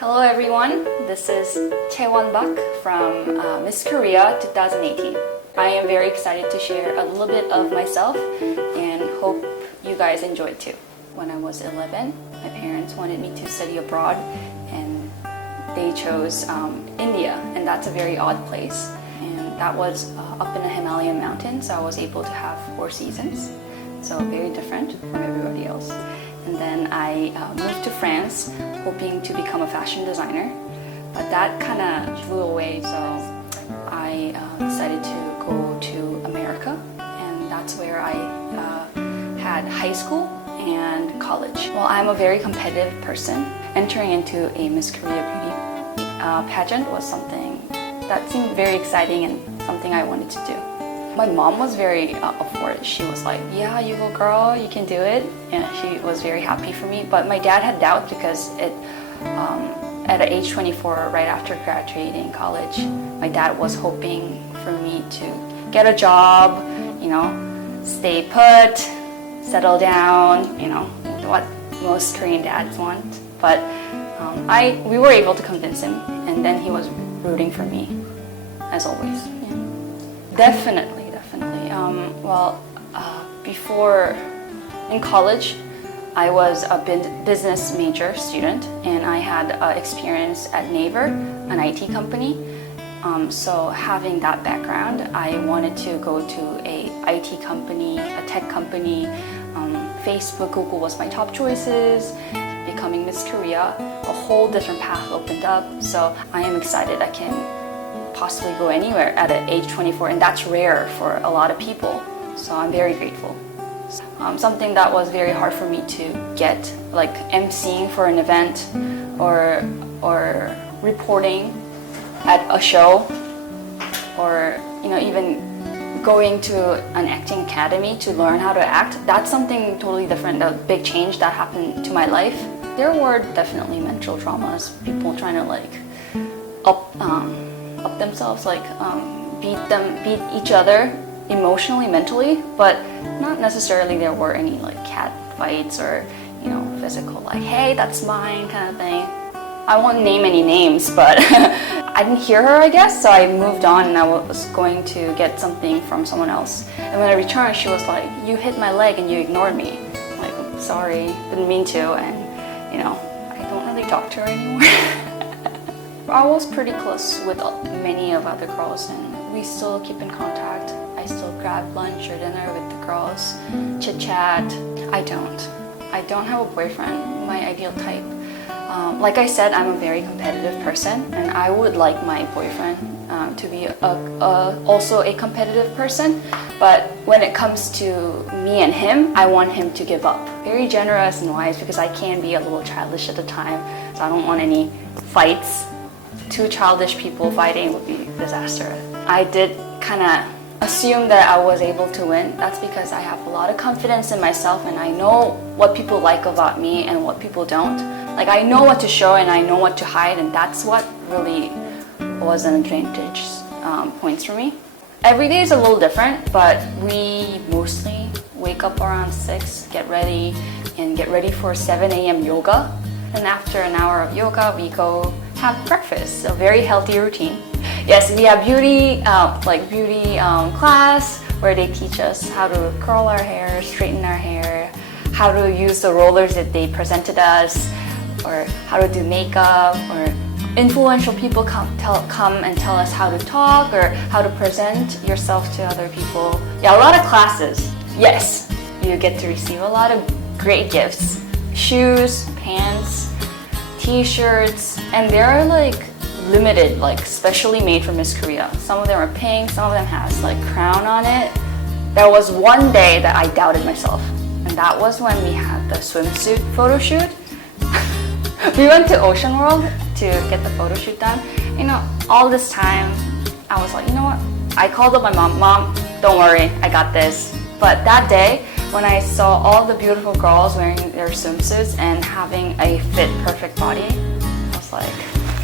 Hello everyone, this is Chae-won from Miss Korea 2018. I am very excited to share a little bit of myself and hope you guys enjoy it too. When I was 11, my parents wanted me to study abroad and they chose India, and that's a very odd place. And that was up in the Himalayan mountains, so I was able to have 4 seasons. So very different from everybody else. And then I moved to France hoping to become a fashion designer, but that kind of flew away, so I decided to go to America, and that's where I had high school and college. Well, I'm a very competitive person. Entering into a Miss Korea beauty pageant was something that seemed very exciting and something I wanted to do. My mom was very up for it. She was like, yeah, you go girl, you can do it. And she was very happy for me. But my dad had doubts because at age 24, right after graduating college, my dad was hoping for me to get a job, stay put, settle down, what most Korean dads want. But we were able to convince him, and then he was rooting for me, as always. Yeah. Definitely. Before in college, I was a business major student, and I had experience at Naver, an IT company. So having that background, I wanted to go to a IT company, a tech company. Facebook, Google was my top choices. Becoming Miss Korea, a whole different path opened up. So I am excited I can possibly go anywhere at age 24, and that's rare for a lot of people. So I'm very grateful. Something that was very hard for me to get, like emceeing for an event or reporting at a show, or even going to an acting academy to learn how to act. That's something totally different, a big change that happened to my life. There were definitely mental traumas, people trying to up themselves, beat each other emotionally, mentally, but not necessarily there were any cat fights or physical hey, that's mine kind of thing. I won't name any names, but I didn't hear her, I guess, so I moved on and I was going to get something from someone else. And when I returned, she was like, you hit my leg and you ignored me. I'm like, I'm sorry, didn't mean to, and I don't really talk to her anymore. I was pretty close with many of other girls, and we still keep in contact. I still grab lunch or dinner with the girls, chit chat. I don't have a boyfriend, my ideal type. Like I said, I'm a very competitive person, and I would like my boyfriend to be also a competitive person. But when it comes to me and him, I want him to give up. Very generous and wise, because I can be a little childish at the time, so I don't want any fights. 2 childish people fighting would be a disaster. I did kind of assume that I was able to win. That's because I have a lot of confidence in myself, and I know what people like about me and what people don't. I know what to show and I know what to hide, and that's what really was an advantage points for me. Every day is a little different, but we mostly wake up around 6, get ready for 7 a.m. yoga. And after an hour of yoga, we go have breakfast, a very healthy routine. Yes, we have beauty class where they teach us how to curl our hair, straighten our hair, how to use the rollers that they presented us, or how to do makeup, or influential people come and tell us how to talk or how to present yourself to other people. Yeah, a lot of classes. Yes, you get to receive a lot of great gifts. Shoes, pants, t-shirts, and they're limited, specially made for Miss Korea. Some of them are pink, some of them has crown on it. There was one day that I doubted myself, and that was when we had the swimsuit photo shoot. We went to Ocean World to get the photo shoot done. All this time, I was like, you know what? I called up my mom, don't worry, I got this. But that day, when I saw all the beautiful girls wearing their swimsuits and having a fit, perfect body, I was like,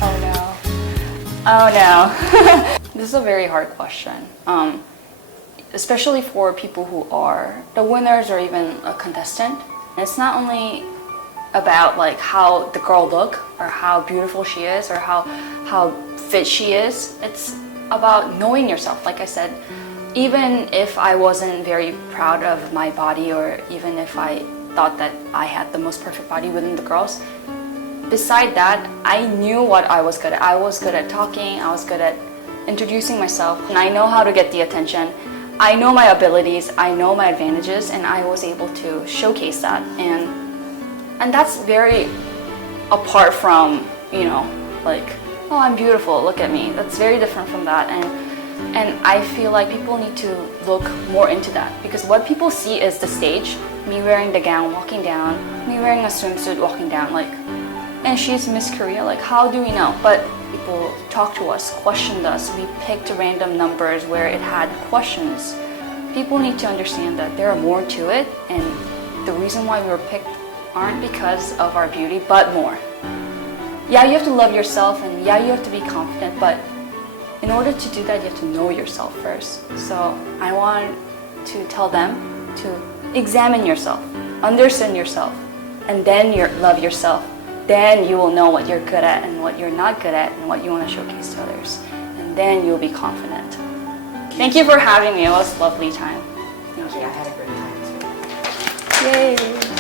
oh no. This is a very hard question, especially for people who are the winners or even a contestant. It's not only about like how the girl look or how beautiful she is or how fit she is. It's about knowing yourself. Like I said, even if I wasn't very proud of my body, or even if I thought that I had the most perfect body within the girls, beside that, I knew what I was good at. I was good at talking, I was good at introducing myself, and I know how to get the attention. I know my abilities, I know my advantages, and I was able to showcase that. And that's very apart from, you know, like, oh, I'm beautiful, look at me. That's very different from that. And I feel like people need to look more into that, because what people see is the stage, me wearing the gown walking down, me wearing a swimsuit walking down, like, and she's Miss Korea, like, how do we know? But people talked to us, questioned us, we picked random numbers where it had questions. People need to understand that there are more to it, and the reason why we were picked aren't because of our beauty, but more. Yeah, you have to love yourself, and yeah, you have to be confident, but in order to do that, you have to know yourself first. So I want to tell them to examine yourself, understand yourself, and then love yourself. Then you will know what you're good at and what you're not good at and what you want to showcase to others. And then you'll be confident. Thank you for having me. It was a lovely time. Thank you. I had a great time too. Yay!